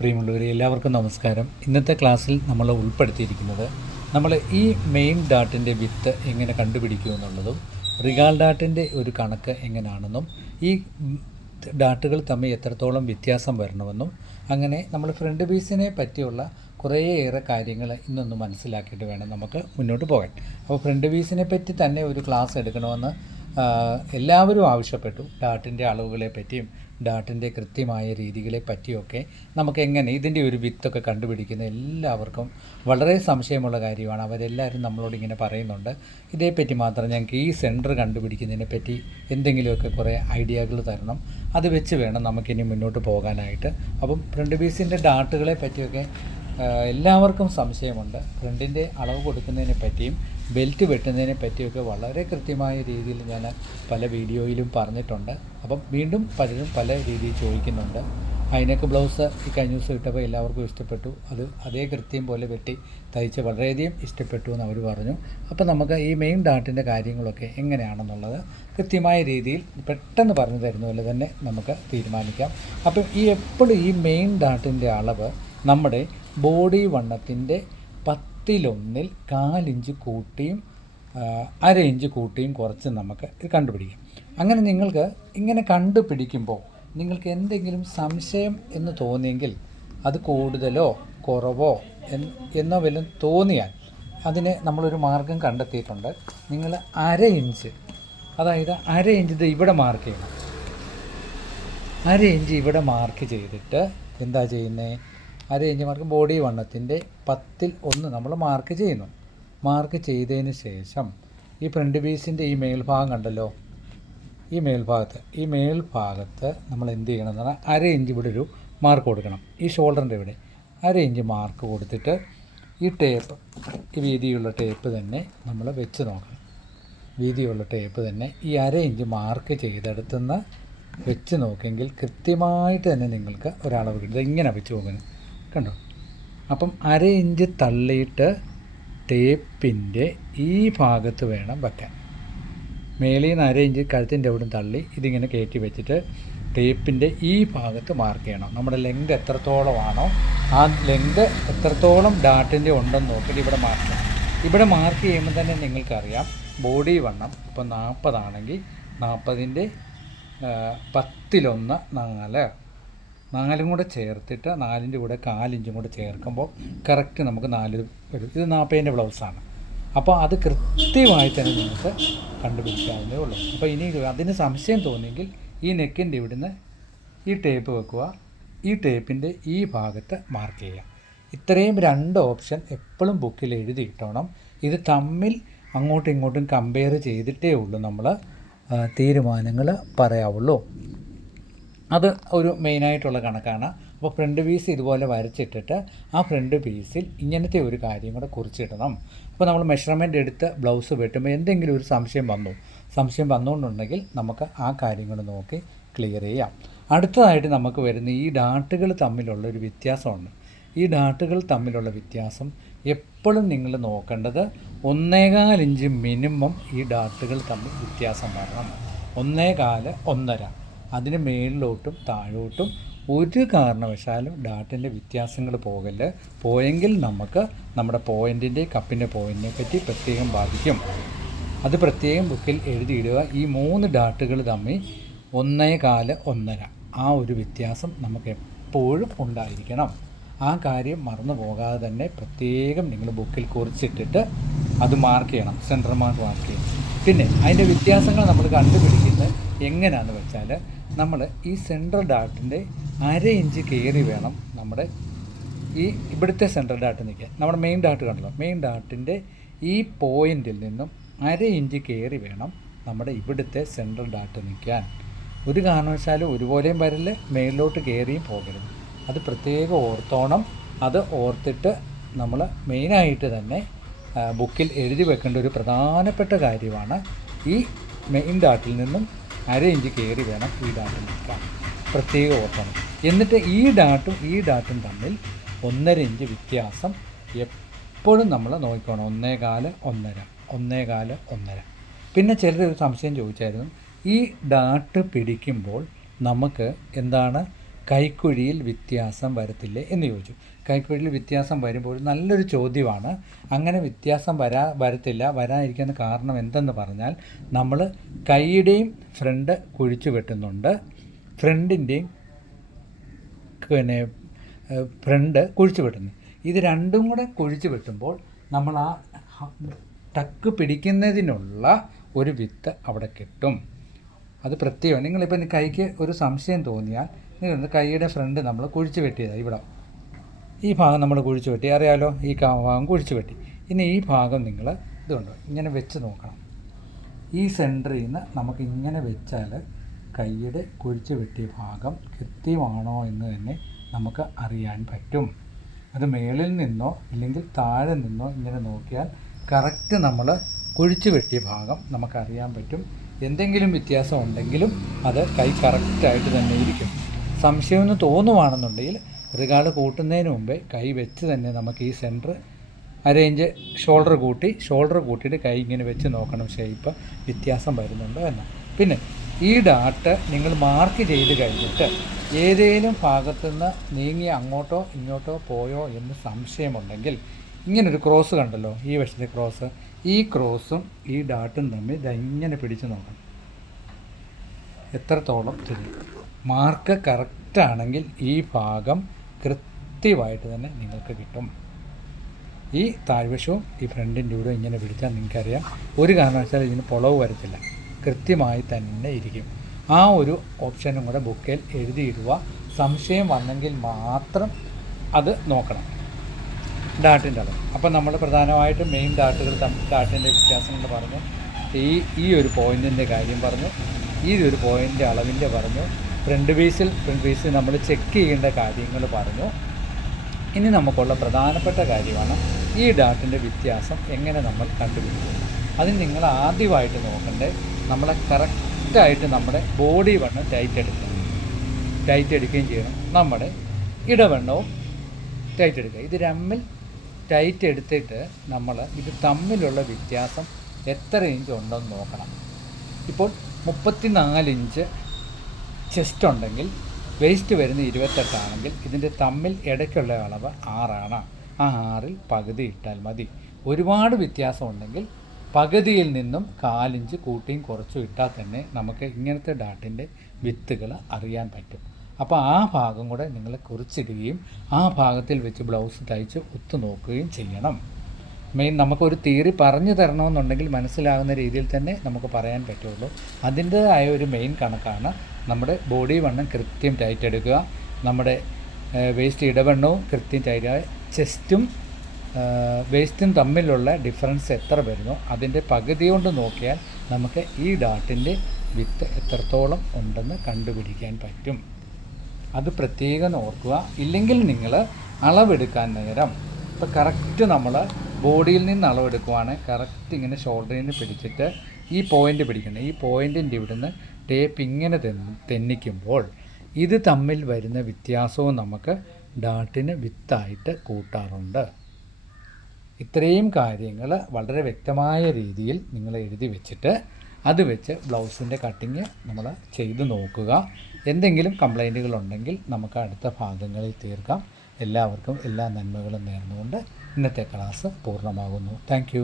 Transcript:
പ്രിയമുള്ളവരെ എല്ലാവർക്കും നമസ്കാരം. ഇന്നത്തെ ക്ലാസ്സിൽ നമ്മൾ ഉൾപ്പെടുത്തിയിരിക്കുന്നത് നമ്മൾ ഈ മെയിൻ ഡാട്ടിൻ്റെ വിത്ത് എങ്ങനെ കണ്ടുപിടിക്കുമെന്നുള്ളതും റിഗാൾ ഡാട്ടിൻ്റെ ഒരു കണക്ക് എങ്ങനെയാണെന്നും ഈ ഡാട്ടുകൾ തമ്മിൽ എത്രത്തോളം വ്യത്യാസം വരണമെന്നും അങ്ങനെ നമ്മൾ ഫ്രണ്ട് പീസിനെ പറ്റിയുള്ള കുറേയേറെ കാര്യങ്ങൾ ഇന്നൊന്ന് മനസ്സിലാക്കിയിട്ട് വേണം നമുക്ക് മുന്നോട്ട് പോകാൻ. അപ്പോൾ ഫ്രണ്ട് പീസിനെ പറ്റി തന്നെ ഒരു ക്ലാസ് എടുക്കണമെന്ന് എല്ലാവരും ആവശ്യപ്പെട്ടു. ഡാട്ടിൻ്റെ അളവുകളെ പറ്റിയും ഡാട്ടിൻ്റെ കൃത്യമായ രീതികളെ പറ്റിയൊക്കെ നമുക്ക് എങ്ങനെ ഇതിൻ്റെ ഒരു വിത്തൊക്കെ കണ്ടുപിടിക്കുന്ന എല്ലാവർക്കും വളരെ സംശയമുള്ള കാര്യമാണ്. അവരെല്ലാവരും നമ്മളോട് ഇങ്ങനെ പറയുന്നുണ്ട്, ഇതേപ്പറ്റി മാത്രം ഞങ്ങൾക്ക് ഈ സെൻറ്റർ കണ്ടുപിടിക്കുന്നതിനെ പറ്റി എന്തെങ്കിലുമൊക്കെ കുറേ ഐഡിയകൾ തരണം, അത് വെച്ച് വേണം നമുക്കിനി മുന്നോട്ട് പോകാനായിട്ട്. അപ്പം ഫ്രണ്ട് പീസിൻ്റെ ഡാട്ടുകളെ പറ്റിയൊക്കെ എല്ലാവർക്കും സംശയമുണ്ട്. ഫ്രണ്ടിൻ്റെ അളവ് കൊടുക്കുന്നതിനെ പറ്റിയും ബെൽറ്റ് വെട്ടുന്നതിനെ പറ്റിയൊക്കെ വളരെ കൃത്യമായ രീതിയിൽ ഞാൻ പല വീഡിയോയിലും പറഞ്ഞിട്ടുണ്ട്. അപ്പം വീണ്ടും പലരും പല രീതിയിൽ ചോദിക്കുന്നുണ്ട്. അതിനൊക്കെ ബ്ലൗസ് ഈ കഴിഞ്ഞ ദിവസം ഇട്ടപ്പോൾ എല്ലാവർക്കും ഇഷ്ടപ്പെട്ടു. അതേ കൃത്യം പോലെ വെട്ടി തയ്ച്ച് വളരെയധികം ഇഷ്ടപ്പെട്ടു എന്ന് അവർ പറഞ്ഞു. അപ്പോൾ നമുക്ക് ഈ മെയിൻ ഡാട്ടിൻ്റെ കാര്യങ്ങളൊക്കെ എങ്ങനെയാണെന്നുള്ളത് കൃത്യമായ രീതിയിൽ പെട്ടെന്ന് പറഞ്ഞു തരുന്ന പോലെ തന്നെ നമുക്ക് തീരുമാനിക്കാം. അപ്പം എപ്പോഴും ഈ മെയിൻ ഡാട്ടിൻ്റെ അളവ് നമ്മുടെ ബോഡി വണ്ണത്തിൻ്റെ 10-1 1/4 ഇഞ്ച് കൂട്ടിയും 1/2 ഇഞ്ച് കൂട്ടിയും കുറച്ച് നമുക്ക് ഇത് കണ്ടുപിടിക്കാം. അങ്ങനെ നിങ്ങൾക്ക് ഇങ്ങനെ കണ്ടുപിടിക്കുമ്പോൾ നിങ്ങൾക്ക് എന്തെങ്കിലും സംശയം എന്ന് തോന്നിയെങ്കിൽ അത് കൂടുതലോ കുറവോ എന്നോ വല്ലതും തോന്നിയാൽ അതിന് നമ്മളൊരു മാർഗം കണ്ടെത്തിയിട്ടുണ്ട്. നിങ്ങൾ 1/2 ഇഞ്ച്, അതായത് 1/2 ഇഞ്ച് ഇത് ഇവിടെ മാർക്ക് ചെയ്യണം. 1/2 ഇഞ്ച് ഇവിടെ മാർക്ക് ചെയ്തിട്ട് എന്താ ചെയ്യുന്നത്? 1/2 ഇഞ്ച് മാർക്ക് ബോഡി വണ്ണത്തിൻ്റെ 10-1 നമ്മൾ മാർക്ക് ചെയ്യുന്നു. മാർക്ക് ചെയ്തതിന് ശേഷം ഈ ഫ്രണ്ട് പീസിൻ്റെ ഈ മേൽഭാഗം കണ്ടല്ലോ, ഈ മേൽഭാഗത്ത് നമ്മൾ എന്ത് ചെയ്യണം എന്ന് പറഞ്ഞാൽ 1/2 ഇഞ്ച് ഇവിടെ ഒരു മാർക്ക് കൊടുക്കണം. ഈ ഷോൾഡറിൻ്റെ ഇവിടെ 1/2 ഇഞ്ച് മാർക്ക് കൊടുത്തിട്ട് ഈ ടേപ്പ്, ഈ വീതിയുള്ള ടേപ്പ് തന്നെ നമ്മൾ വെച്ച് നോക്കണം. വീതിയുള്ള ടേപ്പ് തന്നെ ഈ 1/2 ഇഞ്ച് മാർക്ക് ചെയ്തെടുത്തുനിന്ന് വെച്ച് നോക്കിയെങ്കിൽ കൃത്യമായിട്ട് തന്നെ നിങ്ങൾക്ക് ഒരളവ് കിട്ടും. ഇങ്ങനെ വെച്ച് നോക്കണം, കണ്ടോ? അപ്പം 1/2 ഇഞ്ച് തള്ളിയിട്ട് ടേപ്പിൻ്റെ ഈ ഭാഗത്ത് വേണം വയ്ക്കാൻ. മേളിൽ നിന്ന് 1/2 ഇഞ്ച് കഴുത്തിൻ്റെ അവിടെ തള്ളി ഇതിങ്ങനെ കയറ്റി വെച്ചിട്ട് ടേപ്പിൻ്റെ ഈ ഭാഗത്ത് മാർക്ക് ചെയ്യണം. നമ്മുടെ ലെങ്ത് എത്രത്തോളമാണോ ആ ലെങ്ത് എത്രത്തോളം ഡാട്ടിൻ്റെ ഉണ്ടെന്ന് നോക്കിയിട്ട് ഇവിടെ മാർക്ക് ചെയ്യണം. ഇവിടെ മാർക്ക് ചെയ്യുമ്പോൾ തന്നെ നിങ്ങൾക്കറിയാം ബോഡി വണ്ണം ഇപ്പോൾ 40 ആണെങ്കിൽ 40ൻ്റെ 10-1 4 കൂടെ ചേർത്തിട്ട് 4ൻ്റെ കൂടെ 1/4 ഇഞ്ചും കൂടെ ചേർക്കുമ്പോൾ കറക്റ്റ് നമുക്ക് 4 വരും. ഇത് 40ൻ്റെ ബ്ലൗസാണ്. അപ്പോൾ അത് കൃത്യമായി തന്നെ നിങ്ങൾക്ക് കണ്ടുപിടിക്കാവുന്നേ ഉള്ളൂ. അപ്പോൾ ഇനി അതിന് സംശയം തോന്നിയെങ്കിൽ ഈ നെക്കിൻ്റെ ഇവിടുന്ന് ഈ ടേപ്പ് വെക്കുക, ഈ ടേപ്പിൻ്റെ ഈ ഭാഗത്ത് മാർക്ക് ചെയ്യുക. ഇത്രയും 2 ഓപ്ഷൻ എപ്പോഴും ബുക്കിൽ എഴുതിയിട്ടോണം. ഇത് തമ്മിൽ അങ്ങോട്ടും ഇങ്ങോട്ടും കമ്പയർ ചെയ്തിട്ടേ ഉള്ളൂ നമ്മൾ തീരുമാനങ്ങൾ പറയാവുള്ളൂ. അത് ഒരു മെയിനായിട്ടുള്ള കണക്കാണ്. അപ്പോൾ ഫ്രണ്ട് പീസ് ഇതുപോലെ വരച്ചിട്ടിട്ട് ആ ഫ്രണ്ട് പീസിൽ ഇങ്ങനത്തെ ഒരു കാര്യം കൂടെ കുറിച്ചിടണം. അപ്പോൾ നമ്മൾ മെഷർമെൻ്റ് എടുത്ത് ബ്ലൗസ് വെട്ടുമ്പോൾ എന്തെങ്കിലും ഒരു സംശയം വന്നുകൊണ്ടുണ്ടെങ്കിൽ നമുക്ക് ആ കാര്യങ്ങൾ നോക്കി ക്ലിയർ ചെയ്യാം. അടുത്തതായിട്ട് നമുക്ക് വരുന്ന ഈ ഡാട്ടുകൾ തമ്മിലുള്ള ഒരു വ്യത്യാസമുണ്ട്. ഈ ഡാട്ടുകൾ തമ്മിലുള്ള വ്യത്യാസം എപ്പോഴും നിങ്ങൾ നോക്കേണ്ടത് 1.25 ഇഞ്ച് മിനിമം ഈ ഡാട്ടുകൾ തമ്മിൽ വ്യത്യാസം വരണം. 1.25 1.5 അതിന് മേളിലോട്ടും താഴോട്ടും ഒരു കാരണവശാലും ഡാട്ടിൻ്റെ വ്യത്യാസങ്ങൾ പോയെങ്കിൽ നമുക്ക് നമ്മുടെ പോയിൻറ്റിൻ്റെ കപ്പിൻ്റെ പോയിൻറ്റിനെ പറ്റി പ്രത്യേകം ബാധിക്കും. അത് പ്രത്യേകം ബുക്കിൽ എഴുതിയിടുക. ഈ 3 ഡാട്ടുകൾ തമ്മിൽ 1.25 1.5 ആ ഒരു വ്യത്യാസം നമുക്ക് എപ്പോഴും ഉണ്ടായിരിക്കണം. ആ കാര്യം മറന്നു പോകാതെ തന്നെ പ്രത്യേകം നിങ്ങൾ ബുക്കിൽ കുറിച്ചിട്ടിട്ട് അത് മാർക്ക് ചെയ്യണം, സെൻറ്റർ മാർക്ക് ചെയ്യണം. പിന്നെ അതിൻ്റെ വ്യത്യാസങ്ങൾ നമ്മൾ കണ്ടുപിടിക്കുന്നത് എങ്ങനെയാണെന്ന് വെച്ചാൽ നമ്മൾ ഈ സെൻട്രൽ ഡാട്ടിൻ്റെ 1/2 ഇഞ്ച് കയറി വേണം നമ്മുടെ ഈ ഇവിടുത്തെ സെൻട്രൽ ഡാട്ട് നിൽക്കാൻ. നമ്മുടെ മെയിൻ ഡാട്ട് കണ്ടല്ലോ, മെയിൻ ഡാട്ടിൻ്റെ ഈ പോയിൻറ്റിൽ നിന്നും 1/2 ഇഞ്ച് കയറി വേണം നമ്മുടെ ഇവിടുത്തെ സെൻട്രൽ ഡാട്ട് നിൽക്കാൻ. ഒരു കാരണവശാലും ഒരുപോലെയും വരല്, മേളിലോട്ട് കയറിയും പോകരുത്. അത് പ്രത്യേകം ഓർത്തോണം. അത് ഓർത്തിട്ട് നമ്മൾ മെയിനായിട്ട് തന്നെ ബുക്കിൽ എഴുതി വെക്കേണ്ട ഒരു പ്രധാനപ്പെട്ട കാര്യമാണ് ഈ മെയിൻ ഡാട്ടിൽ നിന്നും 1/2 ഇഞ്ച് കയറി വേണം ഈ ഡാട്ടിൽ നിൽക്കാൻ. പ്രത്യേകം ഓർക്കണം. എന്നിട്ട് ഈ ഡാട്ടും തമ്മിൽ 1.5 ഇഞ്ച് വ്യത്യാസം എപ്പോഴും നമ്മൾ നോക്കിക്കോണം. 1.25 1.5 1.25 1.5. പിന്നെ ചിലർ ഒരു സംശയം ചോദിച്ചായിരുന്നു, ഈ ഡാട്ട് പിടിക്കുമ്പോൾ നമുക്ക് എന്താണ് കൈക്കുഴിയിൽ വ്യത്യാസം വരത്തില്ലേ എന്ന് ചോദിച്ചു. കൈക്കുഴിയിൽ വ്യത്യാസം വരുമ്പോൾ നല്ലൊരു ചോദ്യമാണ്. അങ്ങനെ വ്യത്യാസം വരത്തില്ല. വരാതിരിക്കുന്ന കാരണം എന്തെന്ന് പറഞ്ഞാൽ നമ്മൾ കൈയുടെയും ഫ്രണ്ട് കുഴിച്ചു വെട്ടുന്നുണ്ട്, ഫ്രണ്ടിൻ്റെയും ഫ്രണ്ട് കുഴിച്ചു വെട്ടുന്നു. ഇത് രണ്ടും കൂടെ കുഴിച്ചു വെട്ടുമ്പോൾ നമ്മൾ ആ ടക്ക് പിടിക്കുന്നതിനുള്ള ഒരു വിത്ത് അവിടെ കിട്ടും. അത് പ്രത്യേകം. നിങ്ങളിപ്പോൾ കൈക്ക് ഒരു സംശയം തോന്നിയാൽ നിങ്ങൾ കൈയുടെ ഫ്രണ്ട് നമ്മൾ കുഴിച്ചു വെട്ടിയതാണ്. ഇവിടെ ഈ ഭാഗം നമ്മൾ കുഴിച്ചു വെട്ടി, അറിയാമല്ലോ, ഈ ഭാഗം കുഴിച്ചു വെട്ടി. ഇനി ഈ ഭാഗം നിങ്ങൾ ഇതുകൊണ്ട് ഇങ്ങനെ വെച്ച് നോക്കണം. ഈ സെൻറ്ററിൽ നിന്ന് നമുക്ക് ഇങ്ങനെ വെച്ചാൽ കൈയുടെ കുഴിച്ചു വെട്ടിയ ഭാഗം കൃത്യമാണോ എന്ന് തന്നെ നമുക്ക് അറിയാൻ പറ്റും. അത് മേളിൽ നിന്നോ ഇല്ലെങ്കിൽ താഴെ നിന്നോ ഇങ്ങനെ നോക്കിയാൽ കറക്റ്റ് നമ്മൾ കുഴിച്ചു വെട്ടിയ ഭാഗം നമുക്കറിയാൻ പറ്റും. എന്തെങ്കിലും വ്യത്യാസം ഉണ്ടെങ്കിലും അത് കൈ കറക്റ്റായിട്ട് തന്നെ ഇരിക്കും. സംശയമെന്ന് തോന്നുവാണെന്നുണ്ടെങ്കിൽ റിഗാർഡ് കൂട്ടുന്നതിന് മുമ്പേ കൈ വെച്ച് തന്നെ നമുക്ക് ഈ സെൻറ്റർ അരേഞ്ച് ഷോൾഡർ കൂട്ടിയിട്ട് കൈ ഇങ്ങനെ വെച്ച് നോക്കണം ഷേപ്പ് വ്യത്യാസം വരുന്നുണ്ടോ എന്ന്. പിന്നെ ഈ ഡാട്ട് നിങ്ങൾ മാർക്ക് ചെയ്ത് കഴിഞ്ഞിട്ട് ഏതെങ്കിലും ഭാഗത്തുനിന്ന് നീങ്ങി അങ്ങോട്ടോ ഇങ്ങോട്ടോ പോയോ എന്ന് സംശയമുണ്ടെങ്കിൽ ഇങ്ങനൊരു ക്രോസ് കണ്ടല്ലോ, ഈ വശത്തെ ക്രോസ്, ഈ ക്രോസും ഈ ഡാട്ടും തമ്മിൽ ഇങ്ങനെ പിടിച്ച് നോക്കണം എത്രത്തോളം തിരിയും. മാർക്ക് കറക്റ്റാണെങ്കിൽ ഈ ഭാഗം കൃത്യമായിട്ട് തന്നെ നിങ്ങൾക്ക് കിട്ടും. ഈ താഴ്വശവും ഈ ഫ്രണ്ടിൻ്റെ കൂടെ ഇങ്ങനെ പിടിച്ചാൽ നിങ്ങൾക്കറിയാം ഒരു കാരണവശാലും ഇതിന് പൊളവ് വരത്തില്ല, കൃത്യമായി തന്നെ ഇരിക്കും. ആ ഒരു ഓപ്ഷനും കൂടെ ബുക്കിൽ എഴുതിയിടുക. സംശയം വന്നെങ്കിൽ മാത്രം അത് നോക്കണം ഡാട്ടിൻ്റെ അളവ്. അപ്പം നമ്മൾ പ്രധാനമായിട്ടും മെയിൻ ഡാട്ടിൻ്റെ വ്യത്യാസങ്ങൾ പറഞ്ഞു, ഈ ഒരു പോയിൻറ്റിൻ്റെ കാര്യം പറഞ്ഞു, ഈ ഒരു പോയിൻ്റ് അളവിൻ്റെ പറഞ്ഞു, ഫ്രണ്ട് പീസിൽ നമ്മൾ ചെക്ക് ചെയ്യേണ്ട കാര്യങ്ങൾ പറഞ്ഞു. ഇനി നമുക്കുള്ള പ്രധാനപ്പെട്ട കാര്യമാണ് ഈ ഡാട്ടിൻ്റെ വ്യത്യാസം എങ്ങനെ നമ്മൾ കണ്ടുപിടിക്കും. അതിന് നിങ്ങൾ ആദ്യമായിട്ട് നോക്കേണ്ടത് നമ്മളെ കറക്റ്റായിട്ട് നമ്മുടെ ബോഡി വണ്ണം ടൈറ്റ് എടുക്കുകയും ചെയ്യണം. നമ്മുടെ ഇടവണ്ണവും ടൈറ്റ് എടുക്കുക. ഇത് രമ്മിൽ ടൈറ്റ് എടുത്തിട്ട് നമ്മൾ ഇത് തമ്മിലുള്ള വ്യത്യാസം എത്ര ഇഞ്ച് ഉണ്ടെന്ന് നോക്കണം. ഇപ്പോൾ 34 ഇഞ്ച് ചെസ്റ്റ് ഉണ്ടെങ്കിൽ വേസ്റ്റ് വരുന്ന 28 ആണെങ്കിൽ ഇതിൻ്റെ തമ്മിൽ ഇടയ്ക്കുള്ള അളവ് 6 ആ 6ൽ പകുതി ഇട്ടാൽ മതി. ഒരുപാട് വ്യത്യാസം ഉണ്ടെങ്കിൽ പകുതിയിൽ നിന്നും 4 ഇഞ്ച് കൂട്ടിയും കുറച്ചും ഇട്ടാൽ തന്നെ നമുക്ക് ഇങ്ങനത്തെ ഡാട്ടിൻ്റെ വിത്തുകൾ അറിയാൻ പറ്റും. അപ്പോൾ ആ ഭാഗം കൂടെ നിങ്ങൾ കുറിച്ചിടുകയും ആ ഭാഗത്തിൽ വെച്ച് ബ്ലൗസ് തയ്ച്ച് ഒത്തു നോക്കുകയും ചെയ്യണം. നമുക്കൊരു തിയറി പറഞ്ഞു തരണമെന്നുണ്ടെങ്കിൽ മനസ്സിലാകുന്ന രീതിയിൽ തന്നെ നമുക്ക് പറയാൻ പറ്റുള്ളൂ. അതിൻ്റേതായ ഒരു മെയിൻ കണക്കാണ് നമ്മുടെ ബോഡി വണ്ണം കൃത്യം ടൈറ്റ് എടുക്കുക, നമ്മുടെ വേസ്റ്റ് ഇടവണ്ണവും കൃത്യം ടൈറ്റ്, ചെസ്റ്റും വേസ്റ്റും തമ്മിലുള്ള ഡിഫറൻസ് എത്ര വരുന്നോ അതിൻ്റെ പകുതി കൊണ്ട് നോക്കിയാൽ നമുക്ക് ഈ ഡാട്ടിൻ്റെ വിത്ത് എത്രത്തോളം ഉണ്ടെന്ന് കണ്ടുപിടിക്കാൻ പറ്റും. അത് പ്രത്യേകം ഓർക്കുക. ഇല്ലെങ്കിൽ നിങ്ങൾ അളവെടുക്കാൻ നേരം ഇപ്പോൾ കറക്റ്റ് നമ്മൾ ബോഡിയിൽ നിന്ന് അളവെടുക്കുവാണെങ്കിൽ കറക്റ്റ് ഇങ്ങനെ ഷോൾഡറിൽ നിന്ന് പിടിച്ചിട്ട് ഈ പോയിൻ്റ് പിടിക്കണം. ഈ പോയിൻറ്റിൻ്റെ ഇവിടുന്ന് ടേപ്പ് ഇങ്ങനെ തെന്നിക്കുമ്പോൾ ഇത് തമ്മിൽ വരുന്ന വ്യത്യാസവും നമുക്ക് ഡാട്ടിന് വിത്തായിട്ട് കൂട്ടാറുണ്ട്. ഇത്രയും കാര്യങ്ങൾ വളരെ വ്യക്തമായ രീതിയിൽ നിങ്ങൾ എഴുതി വെച്ചിട്ട് അത് വെച്ച് ബ്ലൗസിൻ്റെ കട്ടിങ് നമ്മൾ ചെയ്ത് നോക്കുക. എന്തെങ്കിലും കംപ്ലൈൻറ്റുകളുണ്ടെങ്കിൽ നമുക്ക് അടുത്ത ഭാഗങ്ങളിൽ തീർക്കാം. എല്ലാവർക്കും എല്ലാ നന്മകളും നേർന്നുകൊണ്ട് ഇന്നത്തെ ക്ലാസ് പൂർണ്ണമാകുന്നു. താങ്ക്